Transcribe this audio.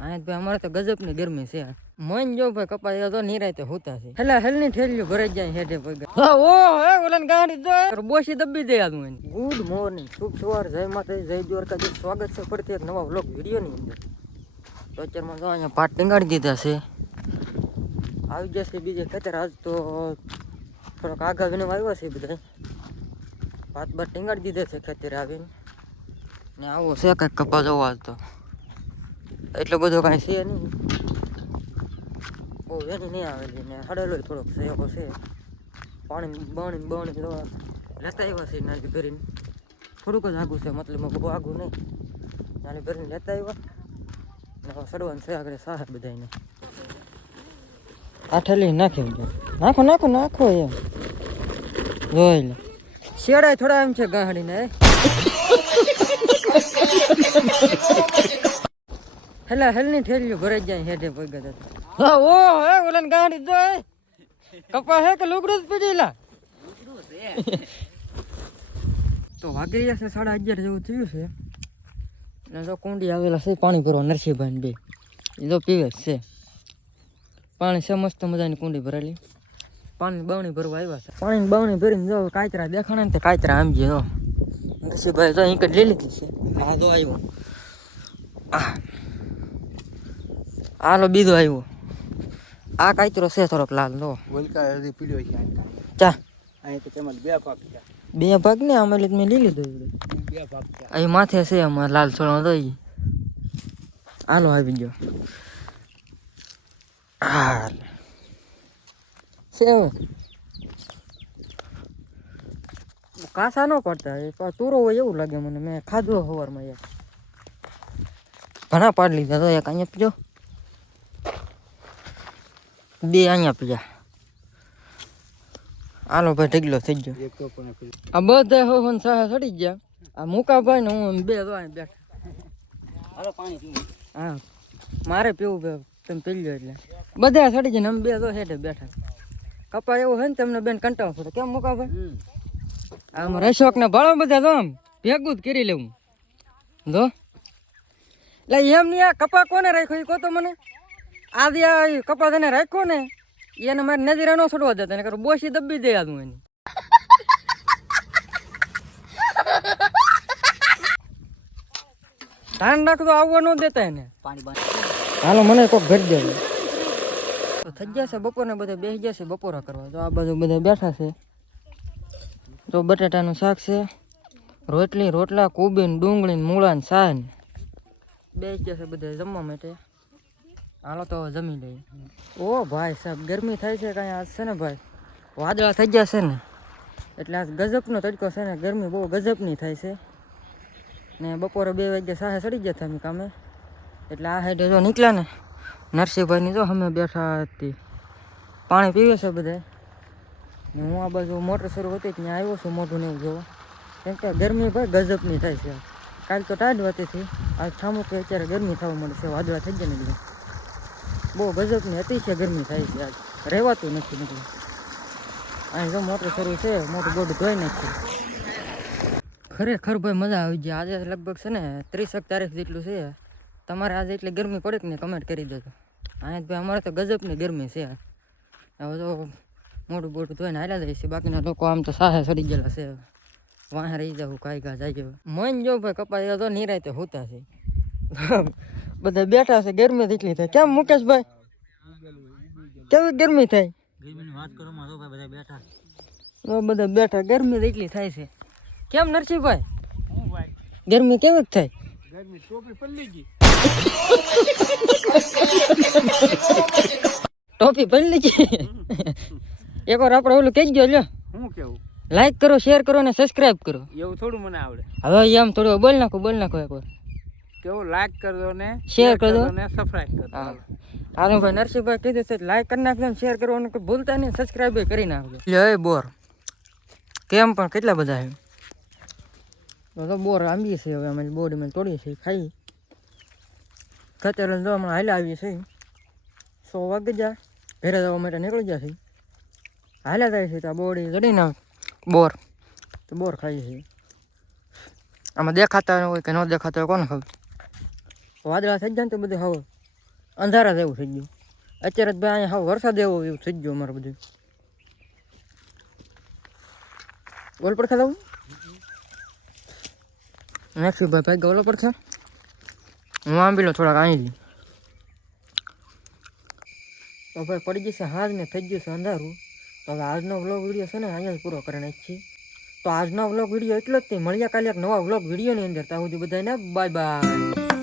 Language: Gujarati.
હા ભાઈ અમારે તો ગજબની ગરમી છે મન જો ભાઈ કપાઈ તો નિરાતે હોતા છે હેલા હેલની ઠેલ્યું ભરાઈ જાય હેડે પગ ઓ હે ઓલાન ગાડી જો બોસી દબી દે આદું ગુડ મોર્નિંગ શુભ સવાર જય માતાજી જય દ્વારકાધીશ સ્વાગત છે ફરીથી એક નવા વ્લોગ વિડીયો ની અંદર તો અત્યારમાં જો અહીંયા પાટ ટીંગાડી દીધા છે આવી જશે બીજે ખેતર આજ તો થોડોક આગા વિનવા આવ્યા છે બધા પાટ બાટ ટીંગાડી દીધા છે ખેતરે આવીને ને આવો છે કંઈક કપા જોવા તો એટલો બધો કાંઈ છે નહીં બહુ વેની નહીં આવેલી ને હડેલો થોડોક છે એવો છે પાણી બણી લેતા આવ્યા છે નાલી ભરીને થોડુંક જ આગું છે મતલબ બહુ આગું નહીં નાલી ભરીને લેતા આવ્યા ને સડવાનું છે આગળ સાહેબ બધાને આઠેલી નાખી નાખો નાખો નાખો એમ જોઈ લે શેડાય થોડા એમ છે ગાહડીને હેલા હેલની ઠેલ્યું ભરાઈ જાય હેડે પગ હા ઓ હે ઓલાન ગાડી જો કપા હે કે લુગડું જ પીડીલા તો વાગી ગયા છે 11:30 જેવું થયું છે ને જો કુંડી આવેલા છે પાણી ભરવા નરસિંહભાઈ બે એ તો પીવે છે પાણી છે મસ્ત મજાની કુંડી ભરેલી પાણી બાવણી ભરવા આવ્યા છે પાણી બાવણી ભરીને જો કાચરા દેખાણા ને તે કાચરા આમ જો નરસિંહભાઈ જો અહીં કઈ લઈ લીધી છે હા તો આવ્યો હાલો બીજો આવ્યો આ કાચરો છે થોડોક લાલ નો વલકા હજી પીળો છે ચા અહીં તો તેમાં બે ભાગ છે બે ભાગ ને અમે મેં લઈ લીધો બે ભાગ છે અહીં માથે છે અમારે લાલ છોડો તો હાલો આવી ગયો હાલ છે કાસા ન પડતા તુરો હોય એવું લાગે મને મેં ખાધું સવારમાં યાર ઘણા પાડ લીધા તો એક અહીંયા પીજો બે અહીંયા પીજા હાલો ભાઈ ઢગલો થઈ ગયો એક તો પણ આ બધા હોન સાહા ચડી ગયા આ મુકાભાઈ ને હું બે તો અહીં બેઠા હાલો પાણી પીવું હા મારે પીવું તમે પી લો એટલે બધા ચડી જાય ને અમે બે તો હેઠે બેઠા કપા એવું હોય ને તમને બેન કંટાળો પડે કેમ મુકાભાઈ આમ રશોક ને ભાડો બધા તો આમ ભેગું જ કરી લેવું જો એટલે એમ નહીં આ કપા કોને રાખ્યો એ કહો તો મને આદિ આ કપા તને રાખ્યો ને એને મારે નજરે ન છોડવા દેતા ને કરું બોસી દબી દે આદું એની ધાન નાખતો આવવા ન દેતા એને પાણી બંધ હાલો મને કોઈક ભરી દે તો થઈ જશે બપોરને બધા બેસી જશે બપોરા કરવા તો આ બધું બધા બેઠા છે તો બટાટાનું શાક છે રોટલી રોટલા કોબીન ડુંગળી મૂળા ને સાન બેસી જશે બધા જમવા માટે હાલો તો જમી લઈએ ઓ ભાઈ સાહેબ ગરમી થાય છે કાંઈ આજ છે ને ભાઈ વાદળા થઈ જશે ને એટલે આજ ગજબનો તડકો છે ને ગરમી બહુ ગજબની થાય છે ને બપોરે 2 વાગ્યા સાહે ચડી ગયા અમે કામે એટલે આ સાઈડે જો નીકળ્યા ને નરસિંહભાઈની જો અમે બેઠા હતી પાણી પીવે છે બધા ને હું આ બાજુ મોટર શરૂ હતી ત્યાં આવ્યો છું મોઢું ને એવું જોવા કેમ કે ગરમી ભાઈ ગજબની થાય છે કાલ તો ટાઢ વાતીથી આજ ઠામું કે અત્યારે ગરમી થવા મળે છે વાદળા થઈ જાય ને બીજા બહુ ગજબની અતિશય ગરમી થાય છે આજ રહેવાતું નથી નીકળ્યું અહીં જો મોટર શરૂ છે મોટું બોર્ડ ધોઈ નાખ્યું ખરેખર ભાઈ મજા આવી જાય આજે લગભગ છે ને 30 તારીખ જેટલું છે તમારે આજે એટલી ગરમી પડે કે ને કમેન્ટ કરી દેજો અહીંયા ભાઈ અમારે તો ગજબની ગરમી છે હવે તો મોટું બોટું ધોઈને હાલ્યા જાય છે બાકીના લોકો આમ તો સાહે ચડી ગયેલા છે વાહ રહી જાવ કાંઈ ઘા જાય મન જો ભાઈ કપાઈ તો નિરાતે હોતા છે બધા બેઠા છે ગરમી એટલી થાય કેમ મુકેશભાઈ કેવી ગરમી થાય ગરમીની વાત કરો માં તો ભાઈ બધા બેઠા બધા બેઠા ગરમી એટલી થાય છે કેમ નરસિંહભાઈ હું ભાઈ ગરમી કેવી થાય ગરમી ટોપી પલ્લી ગઈ ટોપી પલ્લી ગઈ એકવાર આપણે ઓલું કહી ગયો લ્યો હું કેવું લાઈક કરો શેર કરો ને સબસ્ક્રાઇબ કરો એવું થોડું મને આવડે હવે એમ થોડું બોલ નાખો એકવાર કેવું લાઈક કરજો ને શેર કરજો ને સબસ્ક્રાઇબ કરજો હાલો ભાઈ નરસિંહભાઈ કીધું છે લાઈક કરી નાખજો ને શેર કરવાનું ભૂલતા નહીં સબસ્ક્રાઇબ કરી નાખજો લે બોર કેમ પણ કેટલા બધા છે તો બોર આંબીએ છીએ હવે અમે બોડીમાં તોડીએ છીએ ખાઈ ખેતર જો હમણાં હાલ્યા આવીએ છીએ 100 વાગી જાય ઘરે જવા માટે નીકળી જાય છે હાલ્યા જાય છે તો બોડી જડીને બોર તો બોર ખાઈએ છીએ આમાં દેખાતા હોય કે ન દેખાતા હોય કોને ખબર વાદળા થઈ જાય ને તો બધું હવે અંધારા જેવું થઈ ગયું અત્યારે જ ભાઈ અહીંયા હાવ વરસાદ એવો એવું થઈ ગયું અમારે બધું ઓલ પર ખાવું નાખી ભાઈ ભાઈ ઓલો પર છે હું આંબી લો થોડાક અહીંથી તો ભાઈ પડી જશે હાજ ને થઈ ગયું છે અંધારું તો હવે આજનો વ્લોગ વિડીયો છે ને અહીંયા જ પૂરો કરી નાખીએ તો આજનો વ્લોગ વિડીયો એટલો જ નહીં મળ્યા કાલે એક નવા વ્લોગ વિડીયોની અંદર ત્યાં સુધી બધાને બાય બાય.